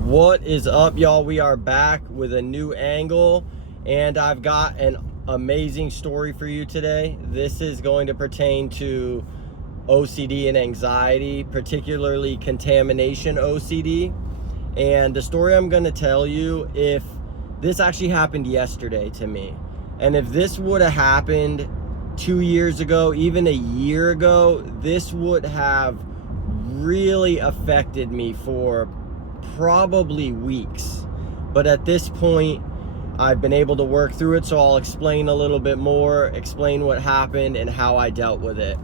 What is up, y'all? We are back with a new angle, and I've got an amazing story for you today. This is going to pertain to OCD and anxiety, particularly contamination OCD. And the story I'm going to tell you, if this actually happened yesterday to me, and if this would have happened 2 years ago, even a year ago, this would have really affected me for probably weeks. But at this point, I've been able to work through it, so I'll explain a little bit more, explain what happened and how I dealt with it.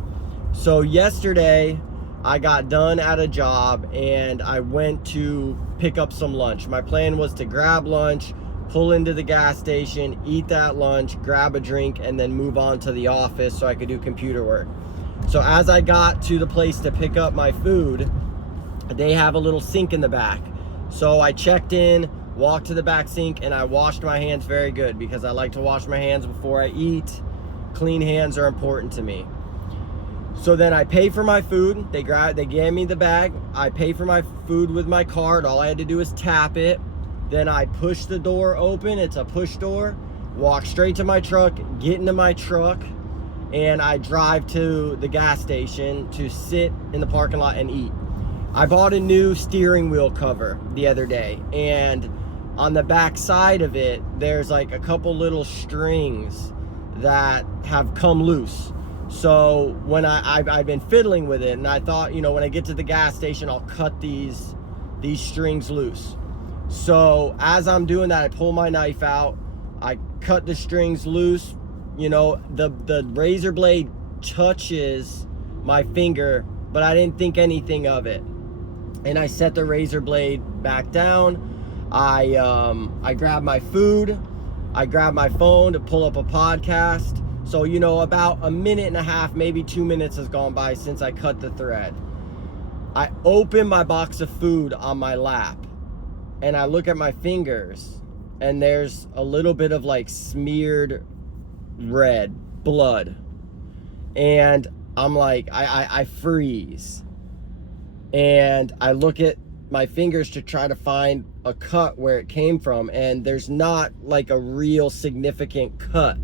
So yesterday, I got done at a job and I went to pick up some lunch. My plan was to grab lunch, pull into the gas station, eat that lunch, grab a drink, and then move on to the office so I could do computer work. So as I got to the place to pick up my food, they have a little sink in the back. So I checked in, walked to the back sink, and I washed my hands very good because I like to wash my hands before I eat. Clean hands are important to me. So then I pay for my food. They gave me the bag. I pay for my food with my card. All I had to do is tap it. Then I push the door open. It's a push door. Walk straight to my truck, get into my truck, and I drive to the gas station to sit in the parking lot and eat. I bought a new steering wheel cover the other day, and on the back side of it, there's like a couple little strings that have come loose. So when I've been fiddling with it, and I thought, when I get to the gas station, I'll cut these strings loose. So as I'm doing that, I pull my knife out, I cut the strings loose. The razor blade touches my finger, but I didn't think anything of it. And I set the razor blade back down. I grabbed my food. I grabbed my phone to pull up a podcast. So, about a minute and a half, maybe 2 minutes has gone by since I cut the thread. I open my box of food on my lap and I look at my fingers, and there's a little bit of like smeared red blood. And I'm like, I freeze. And I look at my fingers to try to find a cut where it came from, and there's not like a real significant cut.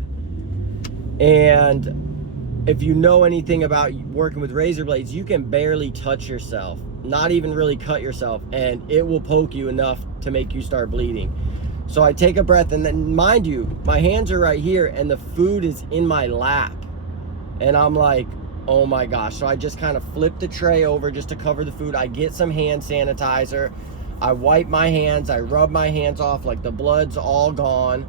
And if you know anything about working with razor blades, you can barely touch yourself, not even really cut yourself, and it will poke you enough to make you start bleeding. So I take a breath, and then, mind you, my hands are right here and the food is in my lap, and I'm like, oh my gosh. So I just kind of flip the tray over just to cover the food. I get some hand sanitizer. I wipe my hands. I rub my hands off like the blood's all gone.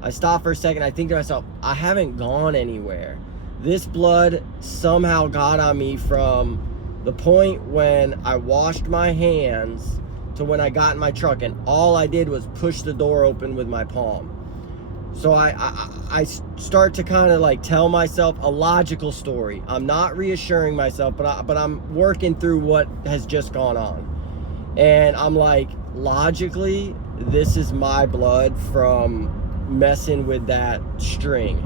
I stop for a second. I think to myself, I haven't gone anywhere. This blood somehow got on me from the point when I washed my hands to when I got in my truck, and all I did was push the door open with my palm. So I start to kind of like tell myself a logical story. I'm not reassuring myself, but I'm working through what has just gone on. And I'm like, logically, this is my blood from messing with that string.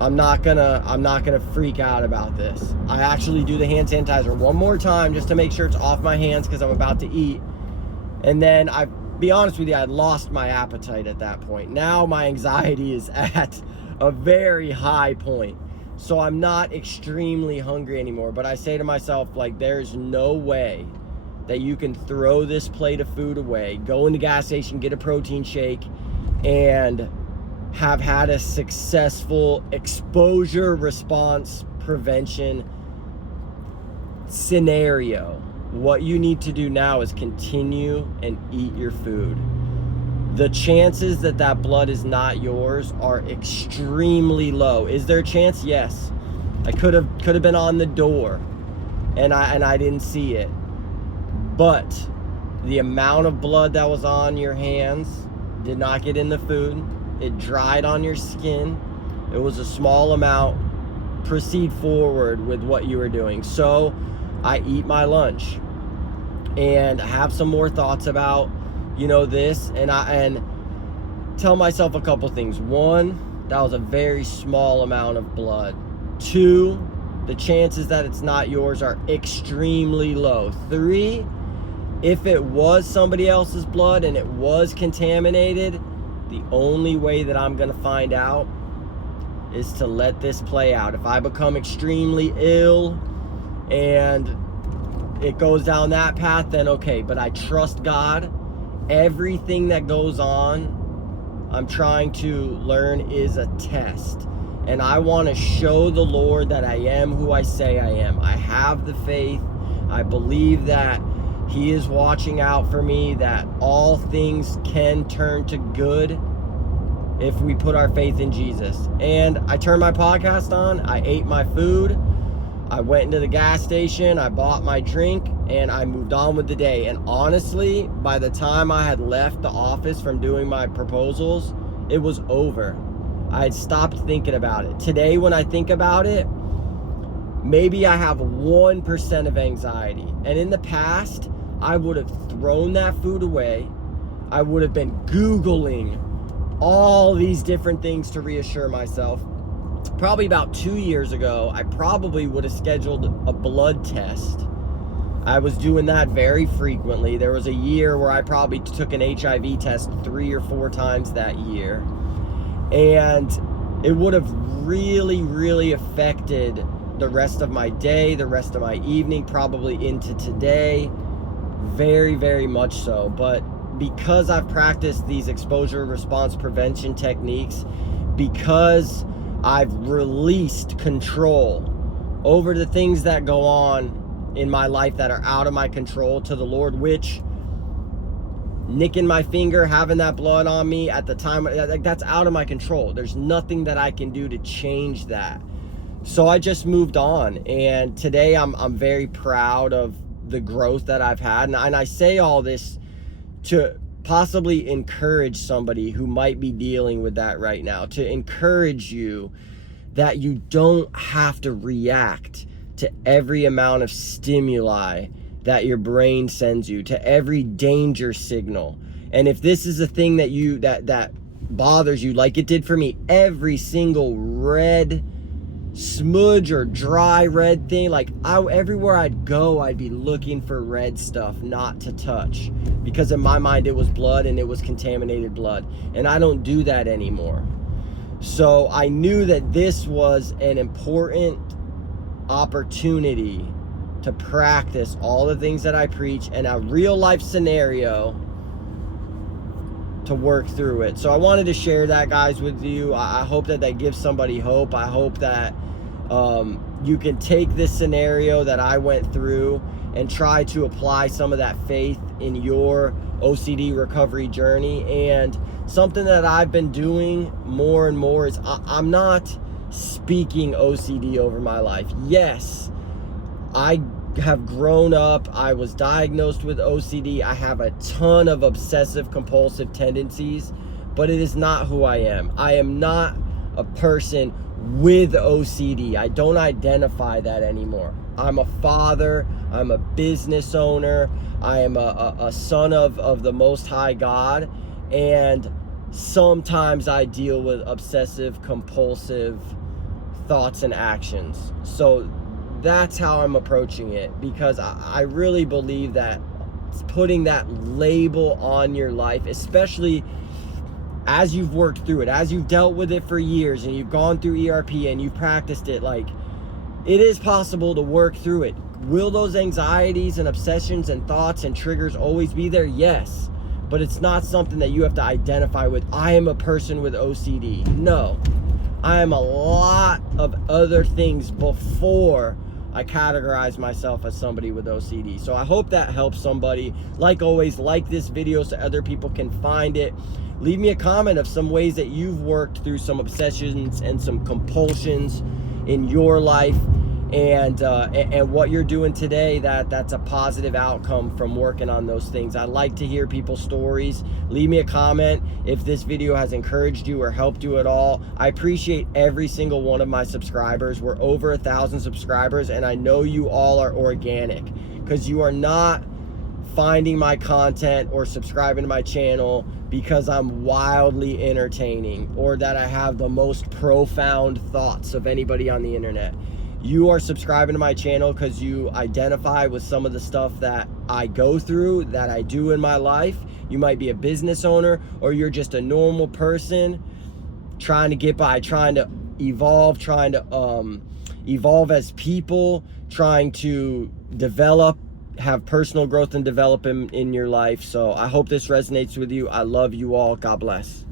I'm not gonna freak out about this. I actually do the hand sanitizer one more time just to make sure it's off my hands because I'm about to eat. And then be honest with you, I had lost my appetite at that point. Now my anxiety is at a very high point. So I'm not extremely hungry anymore. But I say to myself, like, there's no way that you can throw this plate of food away, go in the gas station, get a protein shake, and have had a successful exposure response prevention scenario. What you need to do now is continue and eat your food. The chances that that blood is not yours are extremely low. Is there a chance? Yes. I could have been on the door and I didn't see it. But the amount of blood that was on your hands did not get in the food. It dried on your skin. It was a small amount. Proceed forward with what you were doing. So I eat my lunch and have some more thoughts about, this, and tell myself a couple things. One, that was a very small amount of blood. Two, the chances that it's not yours are extremely low. Three, if it was somebody else's blood and it was contaminated, the only way that I'm going to find out is to let this play out. If I become extremely ill and it goes down that path, then okay, but I trust God. Everything that goes on, I'm trying to learn, is a test. And I want to show the Lord that I am who I say I am. I have the faith. I believe that He is watching out for me, that all things can turn to good if we put our faith in Jesus. And I turned my podcast on. I ate my food. I went into the gas station, I bought my drink, and I moved on with the day. And honestly, by the time I had left the office from doing my proposals, it was over. I had stopped thinking about it. Today, when I think about it, maybe I have 1% of anxiety. And in the past, I would have thrown that food away. I would have been Googling all these different things to reassure myself. Probably about 2 years ago, I probably would have scheduled a blood test. I was doing that very frequently. There was a year where I probably took an HIV test 3 or 4 times that year. And it would have really, really affected the rest of my day, the rest of my evening, probably into today. Very, very much so. But because I've practiced these exposure response prevention techniques, because I've released control over the things that go on in my life that are out of my control to the Lord, which nicking my finger, having that blood on me at the time, that's out of my control. There's nothing that I can do to change that. So I just moved on. And today I'm very proud of the growth that I've had. And I say all this to possibly encourage somebody who might be dealing with that right now, to encourage you that you don't have to react to every amount of stimuli that your brain sends you, to every danger signal. And if this is a thing that you that bothers you, like it did for me, every single red smudge or dry red thing, like everywhere I'd go, I'd be looking for red stuff not to touch, because in my mind it was blood and it was contaminated blood, and I don't do that anymore. So I knew that this was an important opportunity to practice all the things that I preach in a real life scenario to work through it. So I wanted to share that, guys, with you. I hope that gives somebody hope. I hope that you can take this scenario that I went through and try to apply some of that faith in your OCD recovery journey. And something that I've been doing more and more is I'm not speaking OCD over my life. Yes, I have grown up. I was diagnosed with OCD. I have a ton of obsessive compulsive tendencies, but it is not who I am. I am not a person with OCD. I don't identify that anymore. I'm a father. I'm a business owner. I am a son of the Most High God. And sometimes I deal with obsessive compulsive thoughts and actions. So that's how I'm approaching it, because I really believe that putting that label on your life, especially as you've worked through it, as you've dealt with it for years and you've gone through ERP and you've practiced it, like, it is possible to work through it. Will those anxieties and obsessions and thoughts and triggers always be there? Yes. But it's not something that you have to identify with. I am a person with OCD. No. I am a lot of other things before I categorize myself as somebody with OCD. So I hope that helps somebody. Like always, like this video so other people can find it. Leave me a comment of some ways that you've worked through some obsessions and some compulsions in your life, and what you're doing today that's a positive outcome from working on those things. I like to hear people's stories. Leave me a comment if this video has encouraged you or helped you at all. I appreciate every single one of my subscribers. We're over 1,000 subscribers, and I know you all are organic, because you are not finding my content or subscribing to my channel because I'm wildly entertaining or that I have the most profound thoughts of anybody on the internet. you are subscribing to my channel because you identify with some of the stuff that I go through, that I do in my life. You might be a business owner, or you're just a normal person trying to get by, trying to evolve, trying to evolve as people, trying to develop, have personal growth and develop in your life. So I hope this resonates with you. I love you all. God bless.